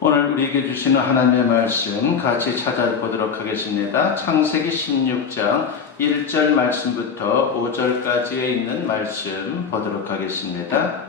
오늘 우리에게 주시는 하나님의 말씀 같이 찾아보도록 하겠습니다. 창세기 16장 1절 말씀부터 5절까지에 있는 말씀 보도록 하겠습니다.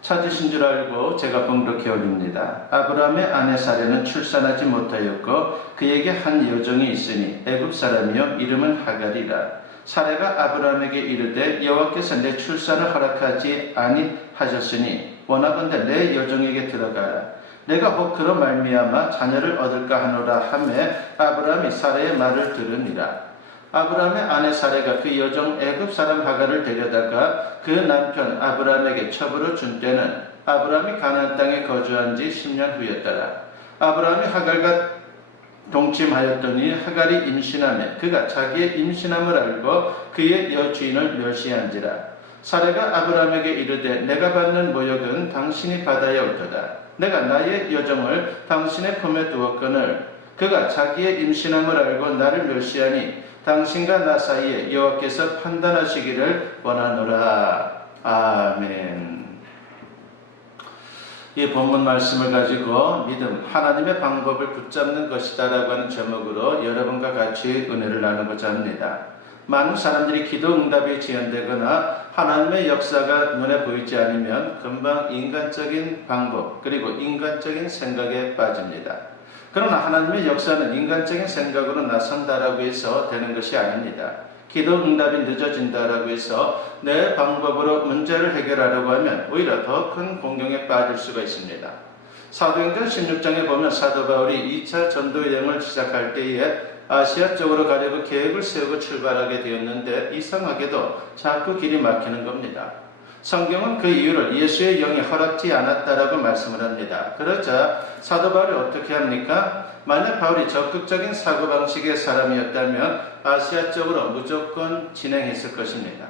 찾으신 줄 알고 제가 번복해 올립니다. 아브라함의 아내 사레는 출산하지 못하였고 그에게 한 여종이 있으니 애굽 사람이요 이름은 하갈이라. 사레가 아브라함에게 이르되 여호와께서 내 출산을 허락하지 아니하셨으니 원하건대 내 여종에게 들어가라. 내가 혹 그로 말미암아 자녀를 얻을까 하노라 하매 아브라함이 사레의 말을 들으니라. 아브라함의 아내 사레가 그 여종 애굽 사람 하갈을 데려다가 그 남편 아브라함에게 첩으로 준 때는 아브라함이 가나안 땅에 거주한 지 10년 후였더라. 아브라함이 하갈과 동침하였더니 하갈이 임신하매 그가 자기의 임신함을 알고 그의 여주인을 멸시한지라. 사레가 아브라함에게 이르되 내가 받는 모욕은 당신이 받아야 옳도다. 내가 나의 여종을 당신의 품에 두었거늘 그가 자기의 임신함을 알고 나를 멸시하니 당신과 나 사이에 여호와께서 판단하시기를 원하노라. 아멘. 이 본문 말씀을 가지고 믿음, 하나님의 방법을 붙잡는 것이다 라고 하는 제목으로 여러분과 같이 은혜를 나누고자 합니다. 많은 사람들이 기도 응답이 지연되거나 하나님의 역사가 눈에 보이지 않으면 금방 인간적인 방법 그리고 인간적인 생각에 빠집니다. 그러나 하나님의 역사는 인간적인 생각으로 나선다라고 해서 되는 것이 아닙니다. 기도 응답이 늦어진다라고 해서 내 방법으로 문제를 해결하려고 하면 오히려 더 큰 공경에 빠질 수가 있습니다. 사도행전 16장에 보면 사도 바울이 2차 전도 여행을 시작할 때에 아시아 쪽으로 가려고 계획을 세우고 출발하게 되었는데 이상하게도 자꾸 길이 막히는 겁니다. 성경은 그 이유를 예수의 영이 허락지 않았다라고 말씀을 합니다. 그러자 사도 바울이 어떻게 합니까? 만약 바울이 적극적인 사고방식의 사람이었다면 아시아 쪽으로 무조건 진행했을 것입니다.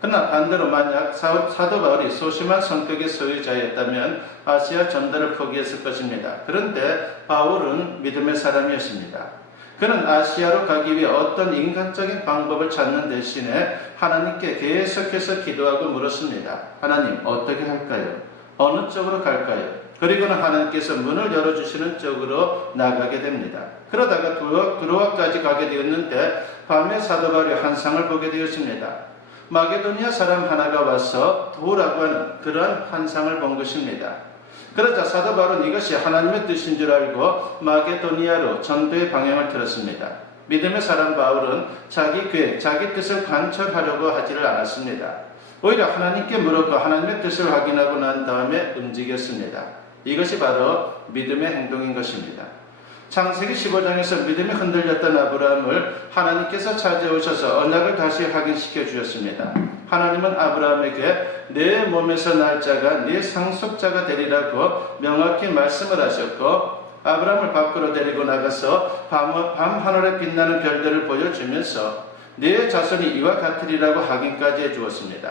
그러나 반대로 만약 사도 바울이 소심한 성격의 소유자였다면 아시아 전도를 포기했을 것입니다. 그런데 바울은 믿음의 사람이었습니다. 그는 아시아로 가기 위해 어떤 인간적인 방법을 찾는 대신에 하나님께 계속해서 기도하고 물었습니다. 하나님 어떻게 할까요? 어느 쪽으로 갈까요? 그리고는 하나님께서 문을 열어주시는 쪽으로 나가게 됩니다. 그러다가 두로아까지 가게 되었는데 밤에 사도 바울이 환상을 보게 되었습니다. 마게도니아 사람 하나가 와서 도우라고 하는 그러한 환상을 본 것입니다. 그러자 사도 바울은 이것이 하나님의 뜻인 줄 알고 마게도니아로 전도의 방향을 틀었습니다. 믿음의 사람 바울은 자기 계획, 자기 뜻을 관철하려고 하지를 않았습니다. 오히려 하나님께 물었고 하나님의 뜻을 확인하고 난 다음에 움직였습니다. 이것이 바로 믿음의 행동인 것입니다. 창세기 15장에서 믿음이 흔들렸던 아브라함을 하나님께서 찾아오셔서 언약을 다시 확인시켜 주셨습니다. 하나님은 아브라함에게 내 몸에서 날 자가 네 상속자가 되리라고 명확히 말씀을 하셨고 아브라함을 밖으로 데리고 나가서 밤 하늘에 빛나는 별들을 보여주면서 네 자손이 이와 같으리라고 확인까지 해주었습니다.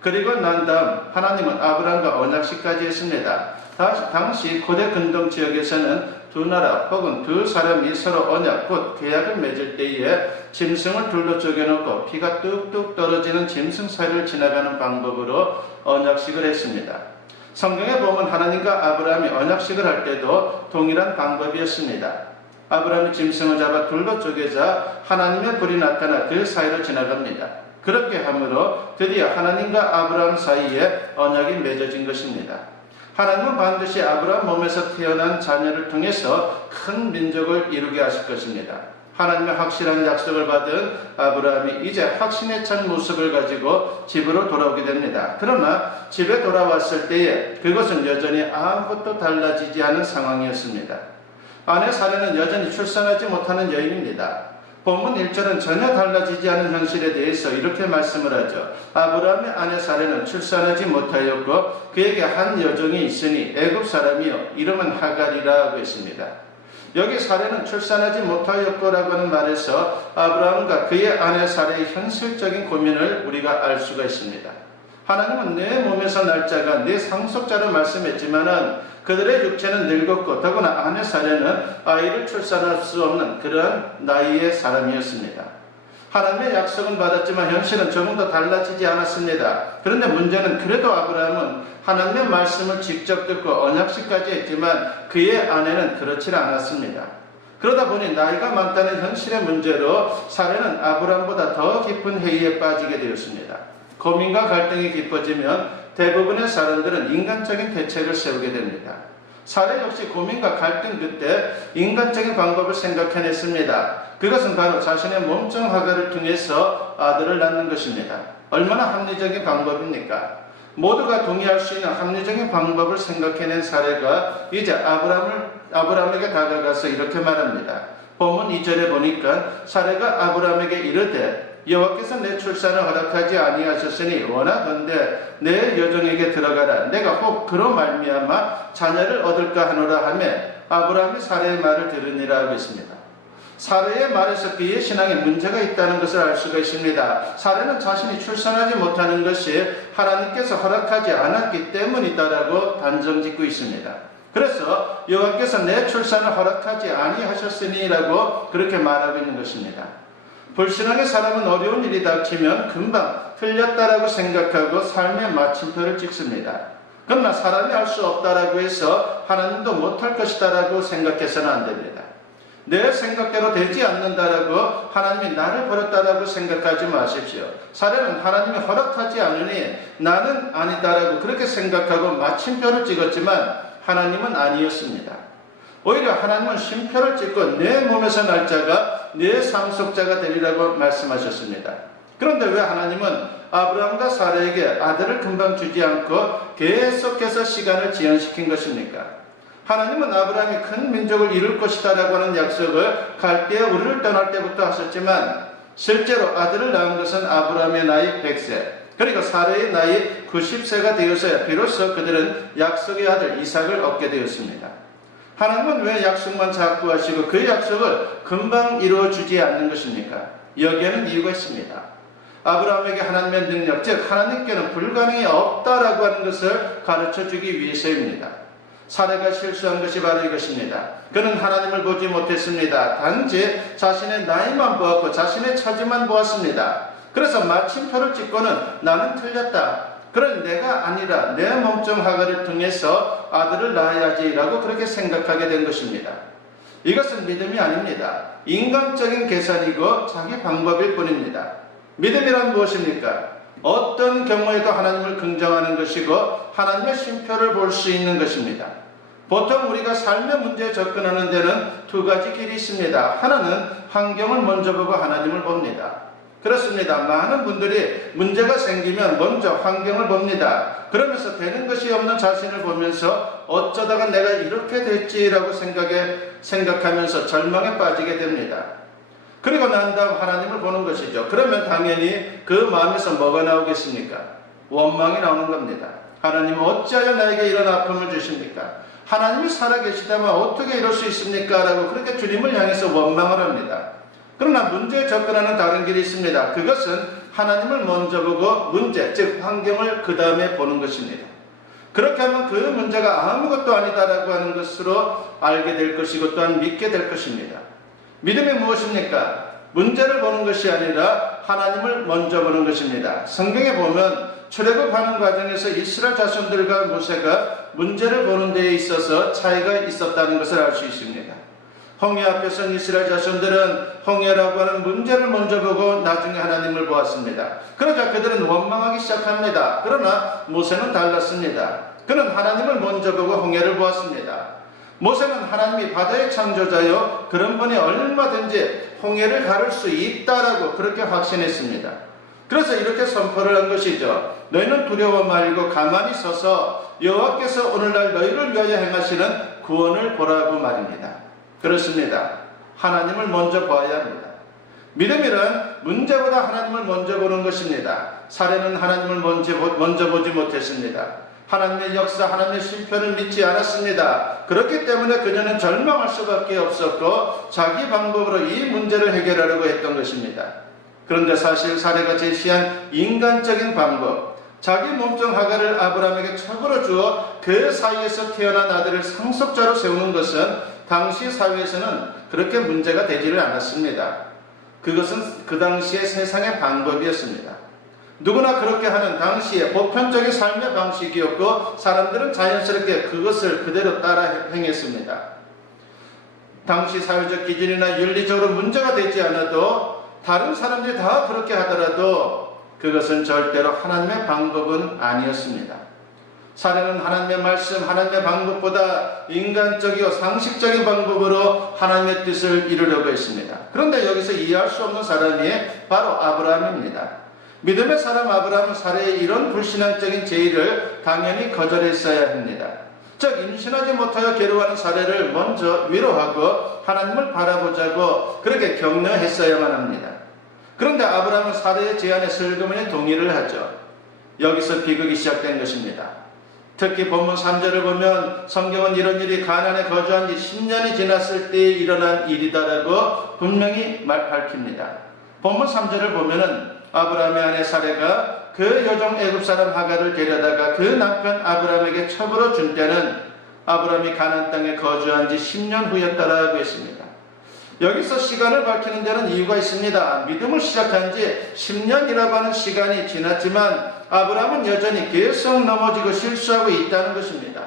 그리고 난 다음 하나님은 아브라함과 언약식까지 했습니다. 당시 고대 근동 지역에서는 두 나라 혹은 두 사람이 서로 언약 곧 계약을 맺을 때에 짐승을 둘로 쪼개놓고 피가 뚝뚝 떨어지는 짐승 사이를 지나가는 방법으로 언약식을 했습니다. 성경에 보면 하나님과 아브라함이 언약식을 할 때도 동일한 방법이었습니다. 아브라함이 짐승을 잡아 둘로 쪼개자 하나님의 불이 나타나 그 사이로 지나갑니다. 그렇게 함으로 드디어 하나님과 아브라함 사이에 언약이 맺어진 것입니다. 하나님은 반드시 아브라함 몸에서 태어난 자녀를 통해서 큰 민족을 이루게 하실 것입니다. 하나님의 확실한 약속을 받은 아브라함이 이제 확신에 찬 모습을 가지고 집으로 돌아오게 됩니다. 그러나 집에 돌아왔을 때에 그것은 여전히 아무것도 달라지지 않은 상황이었습니다. 아내 사레는 여전히 출산하지 못하는 여인입니다. 본문 1절은 전혀 달라지지 않은 현실에 대해서 이렇게 말씀을 하죠. 아브라함의 아내 사레는 출산하지 못하였고 그에게 한 여종이 있으니 애굽 사람이요 이름은 하갈이라고 했습니다. 여기 사레는 출산하지 못하였고라고 하는 말에서 아브라함과 그의 아내 사레의 현실적인 고민을 우리가 알 수가 있습니다. 하나님은 내 몸에서 날 자가 내 상속자로 말씀했지만은 그들의 육체는 늙었고 더구나 아내 사레는 아이를 출산할 수 없는 그러한 나이의 사람이었습니다. 하나님의 약속은 받았지만 현실은 조금 더 달라지지 않았습니다. 그런데 문제는 그래도 아브라함은 하나님의 말씀을 직접 듣고 언약식까지 했지만 그의 아내는 그렇지 않았습니다. 그러다 보니 나이가 많다는 현실의 문제로 사례는 아브라함보다 더 깊은 회의에 빠지게 되었습니다. 고민과 갈등이 깊어지면 대부분의 사람들은 인간적인 대책을 세우게 됩니다. 사례 역시 고민과 갈등 끝에 인간적인 방법을 생각해냈습니다. 그것은 바로 자신의 몸종 하가를 통해서 아들을 낳는 것입니다. 얼마나 합리적인 방법입니까? 모두가 동의할 수 있는 합리적인 방법을 생각해낸 사례가 이제 아브라함에게 다가가서 이렇게 말합니다. 본문 2절에 보니까 사례가 아브라함에게 이르되 여호와께서 내 출산을 허락하지 아니하셨으니 원하건대 내 여종에게 들어가라. 내가 혹 그로 말미암아 자녀를 얻을까 하노라 하며 아브라함이 사례의 말을 들으니라 하고 있습니다. 사례의 말에서 그의 신앙에 문제가 있다는 것을 알 수가 있습니다. 사례는 자신이 출산하지 못하는 것이 하나님께서 허락하지 않았기 때문이다라고 단정짓고 있습니다. 그래서 여호와께서 내 출산을 허락하지 아니하셨으니라고 그렇게 말하고 있는 것입니다. 불신앙의 사람은 어려운 일이 닥치면 금방 틀렸다라고 생각하고 삶의 마침표를 찍습니다. 그러나 사람이 할 수 없다라고 해서 하나님도 못할 것이다라고 생각해서는 안 됩니다. 내 생각대로 되지 않는다라고 하나님이 나를 버렸다라고 생각하지 마십시오. 사례는 하나님이 허락하지 않으니 나는 아니다라고 그렇게 생각하고 마침표를 찍었지만 하나님은 아니었습니다. 오히려 하나님은 쉼표를 찍고 내 몸에서 날 자가 내 상속자가 되리라고 말씀하셨습니다. 그런데 왜 하나님은 아브라함과 사라에게 아들을 금방 주지 않고 계속해서 시간을 지연시킨 것입니까? 하나님은 아브라함이 큰 민족을 이룰 것이다 라고 하는 약속을 갈대아 우르를 떠날 때부터 하셨지만 실제로 아들을 낳은 것은 아브라함의 나이 100세 그리고 사라의 나이 90세가 되어서야 비로소 그들은 약속의 아들 이삭을 얻게 되었습니다. 하나님은 왜 약속만 자꾸 하시고 그 약속을 금방 이루어주지 않는 것입니까? 여기에는 이유가 있습니다. 아브라함에게 하나님의 능력, 즉 하나님께는 불가능이 없다라고 하는 것을 가르쳐주기 위해서입니다. 사례가 실수한 것이 바로 이것입니다. 그는 하나님을 보지 못했습니다. 단지 자신의 나이만 보았고 자신의 처지만 보았습니다. 그래서 마침표를 찍고는 나는 틀렸다. 그런 내가 아니라 내 몸종 하가를 통해서 아들을 낳아야지라고 그렇게 생각하게 된 것입니다. 이것은 믿음이 아닙니다. 인간적인 계산이고 자기 방법일 뿐입니다. 믿음이란 무엇입니까? 어떤 경우에도 하나님을 긍정하는 것이고 하나님의 쉼표를 볼 수 있는 것입니다. 보통 우리가 삶의 문제에 접근하는 데는 두 가지 길이 있습니다. 하나는 환경을 먼저 보고 하나님을 봅니다. 그렇습니다. 많은 분들이 문제가 생기면 먼저 환경을 봅니다. 그러면서 되는 것이 없는 자신을 보면서 어쩌다가 내가 이렇게 됐지라고 생각하면서 절망에 빠지게 됩니다. 그리고 난 다음 하나님을 보는 것이죠. 그러면 당연히 그 마음에서 뭐가 나오겠습니까? 원망이 나오는 겁니다. 하나님은 어찌하여 나에게 이런 아픔을 주십니까? 하나님이 살아계시다면 어떻게 이럴 수 있습니까? 라고 그렇게 주님을 향해서 원망을 합니다. 그러나 문제에 접근하는 다른 길이 있습니다. 그것은 하나님을 먼저 보고 문제, 즉 환경을 그 다음에 보는 것입니다. 그렇게 하면 그 문제가 아무것도 아니다라고 하는 것으로 알게 될 것이고 또한 믿게 될 것입니다. 믿음이 무엇입니까? 문제를 보는 것이 아니라 하나님을 먼저 보는 것입니다. 성경에 보면 출애굽하는 과정에서 이스라엘 자손들과 모세가 문제를 보는 데에 있어서 차이가 있었다는 것을 알 수 있습니다. 홍해 앞에서 이스라엘 자손들은 홍해라고 하는 문제를 먼저 보고 나중에 하나님을 보았습니다. 그러자 그들은 원망하기 시작합니다. 그러나 모세는 달랐습니다. 그는 하나님을 먼저 보고 홍해를 보았습니다. 모세는 하나님이 바다의 창조자요 그런 분이 얼마든지 홍해를 가를 수 있다라고 그렇게 확신했습니다. 그래서 이렇게 선포를 한 것이죠. 너희는 두려워 말고 가만히 서서 여호와께서 오늘날 너희를 위하여 행하시는 구원을 보라고 말입니다. 그렇습니다. 하나님을 먼저 봐야 합니다. 믿음이란 문제보다 하나님을 먼저 보는 것입니다. 사례는 하나님을 먼저 보지 못했습니다. 하나님의 역사, 하나님의 쉼표를 믿지 않았습니다. 그렇기 때문에 그녀는 절망할 수밖에 없었고 자기 방법으로 이 문제를 해결하려고 했던 것입니다. 그런데 사실 사례가 제시한 인간적인 방법, 자기 몸종 하가를 아브라함에게 첩으로 주어 그 사이에서 태어난 아들을 상속자로 세우는 것은 당시 사회에서는 그렇게 문제가 되지를 않았습니다. 그것은 그 당시의 세상의 방법이었습니다. 누구나 그렇게 하는 당시의 보편적인 삶의 방식이었고 사람들은 자연스럽게 그것을 그대로 따라 행했습니다. 당시 사회적 기준이나 윤리적으로 문제가 되지 않아도 다른 사람들이 다 그렇게 하더라도 그것은 절대로 하나님의 방법은 아니었습니다. 사례는 하나님의 말씀, 하나님의 방법보다 인간적이고 상식적인 방법으로 하나님의 뜻을 이루려고 했습니다. 그런데 여기서 이해할 수 없는 사람이 바로 아브라함입니다. 믿음의 사람 아브라함은 사례의 이런 불신앙적인 제의를 당연히 거절했어야 합니다. 즉 임신하지 못하여 괴로워하는 사례를 먼저 위로하고 하나님을 바라보자고 그렇게 격려했어야만 합니다. 그런데 아브라함은 사례의 제안에 슬그머니 동의를 하죠. 여기서 비극이 시작된 것입니다. 특히 본문 3절을 보면 성경은 이런 일이 가나안에 거주한 지 10년이 지났을 때에 일어난 일이다라고 분명히 밝힙니다. 본문 3절을 보면은 아브라함의 아내 사레가 그 여종 애굽 사람 하갈을 데려다가 그 남편 아브라함에게 첩으로 준 때는 아브라함이 가나안 땅에 거주한 지 10년 후였다라고 했습니다. 여기서 시간을 밝히는 데는 이유가 있습니다. 믿음을 시작한 지 10년이라고 하는 시간이 지났지만 아브라함은 여전히 계속 넘어지고 실수하고 있다는 것입니다.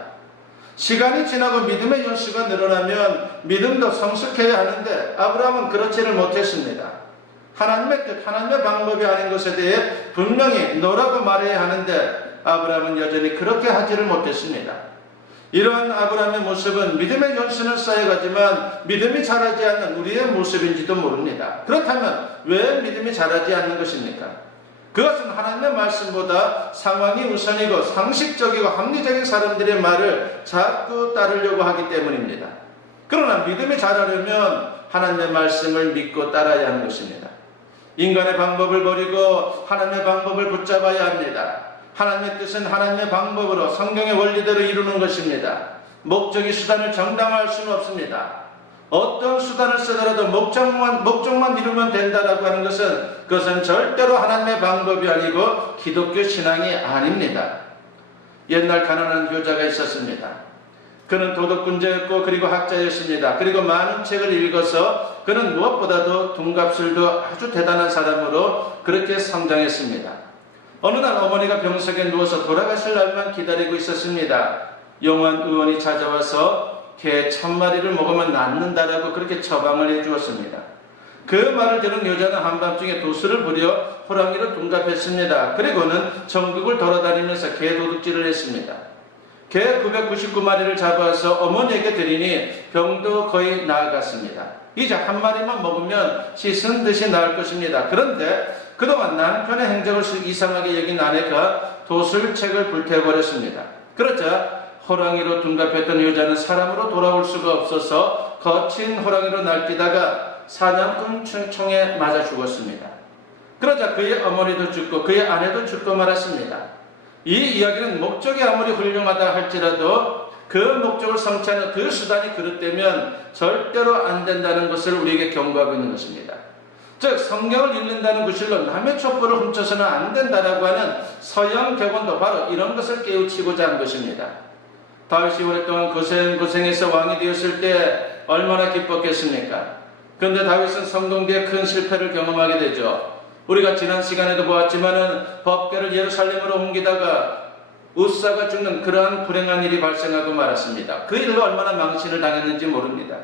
시간이 지나고 믿음의 연수가 늘어나면 믿음도 성숙해야 하는데 아브라함은 그렇지를 못했습니다. 하나님의 뜻, 하나님의 방법이 아닌 것에 대해 분명히 노라고 말해야 하는데 아브라함은 여전히 그렇게 하지를 못했습니다. 이러한 아브라함의 모습은 믿음의 연수는 쌓여가지만 믿음이 자라지 않는 우리의 모습인지도 모릅니다. 그렇다면 왜 믿음이 자라지 않는 것입니까? 그것은 하나님의 말씀보다 상황이 우선이고 상식적이고 합리적인 사람들의 말을 자꾸 따르려고 하기 때문입니다. 그러나 믿음이 자라려면 하나님의 말씀을 믿고 따라야 하는 것입니다. 인간의 방법을 버리고 하나님의 방법을 붙잡아야 합니다. 하나님의 뜻은 하나님의 방법으로 성경의 원리대로 이루는 것입니다. 목적이 수단을 정당화할 수는 없습니다. 어떤 수단을 쓰더라도 목적만 이루면 된다라고 하는 그것은 절대로 하나님의 방법이 아니고 기독교 신앙이 아닙니다. 옛날 가난한 교자가 있었습니다. 그는 도덕군자였고 그리고 학자였습니다. 그리고 많은 책을 읽어서 그는 무엇보다도 돈값술도 아주 대단한 사람으로 그렇게 성장했습니다. 어느 날 어머니가 병석에 누워서 돌아가실 날만 기다리고 있었습니다. 용한 의원이 찾아와서 개 1000마리를 먹으면 낫는다라고 그렇게 처방을 해주었습니다. 그 말을 들은 여자는 한밤중에 도수를 부려 호랑이로 둔갑했습니다. 그리고는 전국을 돌아다니면서 개 도둑질을 했습니다. 개 999마리를 잡아서 어머니에게 드리니 병도 거의 나아갔습니다. 이제 한 마리만 먹으면 씻은 듯이 나을 것입니다. 그런데 그동안 남편의 행적을 이상하게 여긴 아내가 도술책을 불태워버렸습니다. 그러자 호랑이로 둔갑했던 여자는 사람으로 돌아올 수가 없어서 거친 호랑이로 날뛰다가 사냥꾼총에 맞아 죽었습니다. 그러자 그의 어머니도 죽고 그의 아내도 죽고 말았습니다. 이 이야기는 목적이 아무리 훌륭하다 할지라도 그 목적을 성취하는 그 수단이 그릇되면 절대로 안 된다는 것을 우리에게 경고하고 있는 것입니다. 즉 성경을 읽는다는 구실로 남의 촛불을 훔쳐서는 안 된다라고 하는 서양 격언도 바로 이런 것을 깨우치고자 한 것입니다. 다윗이 오랫동안 고생해서 왕이 되었을 때 얼마나 기뻤겠습니까? 그런데 다윗은 성공 뒤에 큰 실패를 경험하게 되죠. 우리가 지난 시간에도 보았지만은 법궤를 예루살렘으로 옮기다가 우사가 죽는 그러한 불행한 일이 발생하고 말았습니다. 그 일로 얼마나 망신을 당했는지 모릅니다.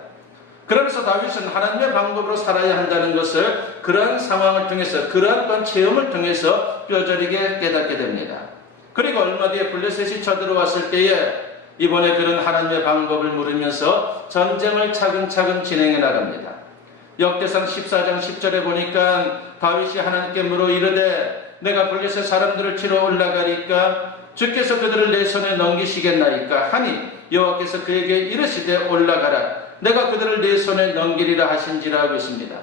그러면서 다윗은 하나님의 방법으로 살아야 한다는 것을 그러한 상황을 통해서 그러한 또 체험을 통해서 뼈저리게 깨닫게 됩니다. 그리고 얼마 뒤에 블레셋이 쳐들어왔을 때에 이번에 그런 하나님의 방법을 물으면서 전쟁을 차근차근 진행해 나갑니다. 역대상 14장 10절에 보니까 다윗이 하나님께 물어 이르되 내가 블레셋 사람들을 치러 올라가리까 주께서 그들을 내 손에 넘기시겠나이까 하니 여호와께서 그에게 이르시되 올라가라 내가 그들을 내 손에 넘기리라 하신지라 하십니다.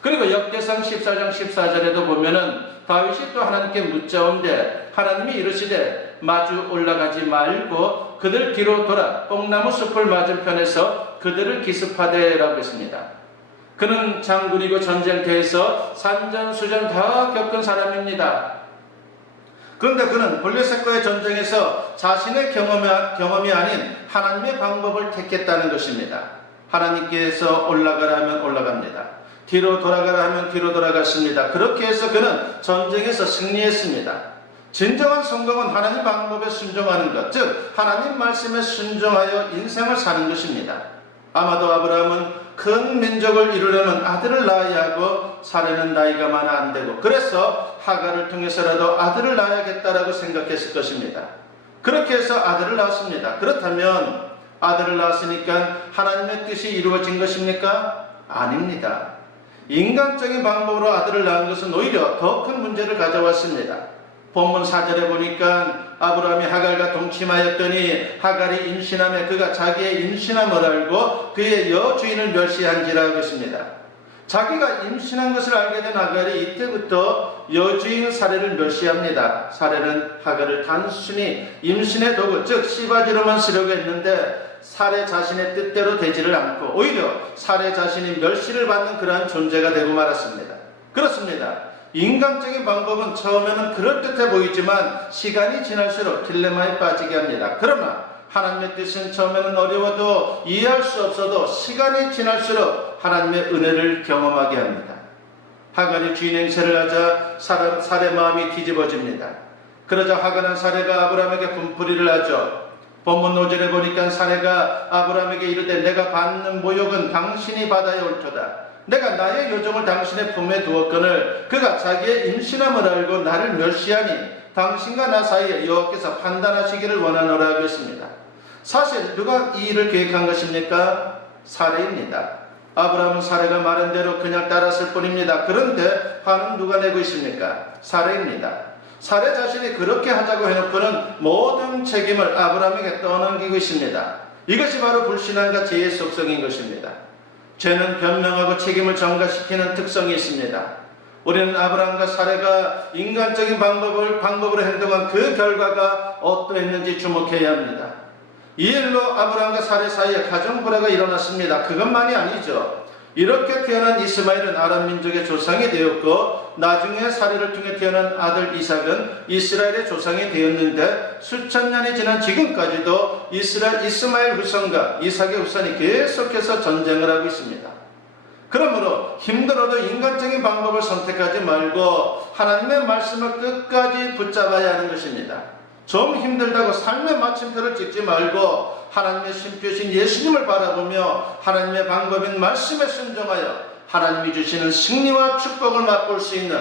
그리고 역대상 14장 14절에도 보면은 다윗이 또 하나님께 묻자온데 하나님이 이르시되 마주 올라가지 말고 그들 뒤로 돌아 뽕나무 숲을 맞은편에서 그들을 기습하되라고 했습니다. 그는 장군이고 전쟁터에서 산전수전 다 겪은 사람입니다. 그런데 그는 블레셋과의 전쟁에서 자신의 경험이 아닌 하나님의 방법을 택했다는 것입니다. 하나님께서 올라가라 하면 올라갑니다. 뒤로 돌아가라 하면 뒤로 돌아갔습니다. 그렇게 해서 그는 전쟁에서 승리했습니다. 진정한 성공은 하나님 방법에 순종하는 것, 즉 하나님 말씀에 순종하여 인생을 사는 것입니다. 아마도 아브라함은 큰 민족을 이루려면 아들을 낳아야 하고 사례는 나이가 많아 안 되고, 그래서 하갈을 통해서라도 아들을 낳아야겠다라고 생각했을 것입니다. 그렇게 해서 아들을 낳았습니다. 그렇다면 아들을 낳았으니까 하나님의 뜻이 이루어진 것입니까? 아닙니다. 인간적인 방법으로 아들을 낳은 것은 오히려 더 큰 문제를 가져왔습니다. 본문 4절에 보니까 아브라함이 하갈과 동침하였더니 하갈이 임신함에 그가 자기의 임신함을 알고 그의 여주인을 멸시한지라고 했습니다. 자기가 임신한 것을 알게 된 하갈이 이때부터 여주인 사례를 멸시합니다. 사례는 하갈을 단순히 임신의 도구, 즉 씨바지로만 쓰려고 했는데 사례 자신의 뜻대로 되지를 않고 오히려 사례 자신이 멸시를 받는 그러한 존재가 되고 말았습니다. 그렇습니다. 인간적인 방법은 처음에는 그럴듯해 보이지만 시간이 지날수록 딜레마에 빠지게 합니다. 그러나 하나님의 뜻은 처음에는 어려워도 이해할 수 없어도 시간이 지날수록 하나님의 은혜를 경험하게 합니다. 하갈이 주인 행세를 하자 사례 마음이 뒤집어집니다. 그러자 하갈은 사례가 아브라함에게 분풀이를 하죠. 본문 5절에 보니까 사례가 아브라함에게 이르되 내가 받는 모욕은 당신이 받아야 옳도다. 내가 나의 요정을 당신의 품에 두었거늘 그가 자기의 임신함을 알고 나를 멸시하니 당신과 나 사이에 여호와께서 판단하시기를 원하노라 했습니다. 사실 누가 이 일을 계획한 것입니까? 사례입니다. 아브라함은 사례가 말한 대로 그냥 따랐을 뿐입니다. 그런데 화는 누가 내고 있습니까? 사례입니다. 사례 자신이 그렇게 하자고 해놓고는 모든 책임을 아브라함에게 떠넘기고 있습니다. 이것이 바로 불신앙과 죄의 속성인 것입니다. 죄는 변명하고 책임을 전가시키는 특성이 있습니다. 우리는 아브라함과 사례가 인간적인 방법으로 행동한 그 결과가 어떠했는지 주목해야 합니다. 이 일로 아브라함과 사례 사이에 가정 불화가 일어났습니다. 그것만이 아니죠. 이렇게 태어난 이스마엘은 아람 민족의 조상이 되었고 나중에 사례를 통해 태어난 아들 이삭은 이스라엘의 조상이 되었는데 수천 년이 지난 지금까지도 이스마엘 후손과 이삭의 후손이 계속해서 전쟁을 하고 있습니다. 그러므로 힘들어도 인간적인 방법을 선택하지 말고 하나님의 말씀을 끝까지 붙잡아야 하는 것입니다. 좀 힘들다고 삶의 마침표를 찍지 말고 하나님의 신표신 예수님을 바라보며 하나님의 방법인 말씀에 순종하여 하나님이 주시는 승리와 축복을 맛볼 수 있는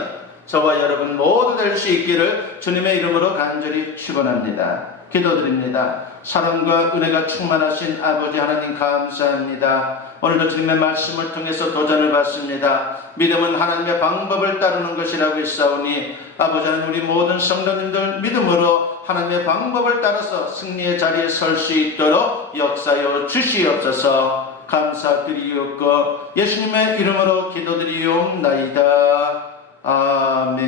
저와 여러분 모두 될 수 있기를 주님의 이름으로 간절히 축원합니다. 기도드립니다. 사랑과 은혜가 충만하신 아버지 하나님 감사합니다. 오늘도 주님의 말씀을 통해서 도전을 받습니다. 믿음은 하나님의 방법을 따르는 것이라고 했사오니 아버지 하나님 우리 모든 성도님들 믿음으로 하나님의 방법을 따라서 승리의 자리에 설 수 있도록 역사여 주시옵소서. 감사드리옵고 예수님의 이름으로 기도드리옵나이다.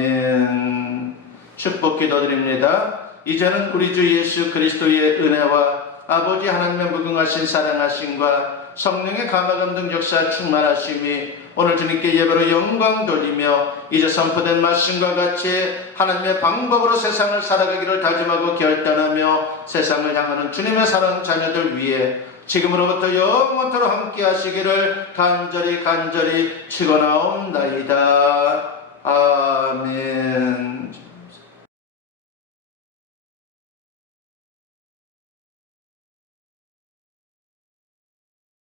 아멘. 축복 기도드립니다. 이제는 우리 주 예수 그리스도의 은혜와 아버지 하나님의 무궁하신 사랑하심과 성령의 감화감동 역사 충만하심이 오늘 주님께 예배로 영광 돌리며 이제 선포된 말씀과 같이 하나님의 방법으로 세상을 살아가기를 다짐하고 결단하며 세상을 향하는 주님의 사랑 자녀들 위해 지금으로부터 영원토록 함께 하시기를 간절히 축원하옵나이다. 아멘.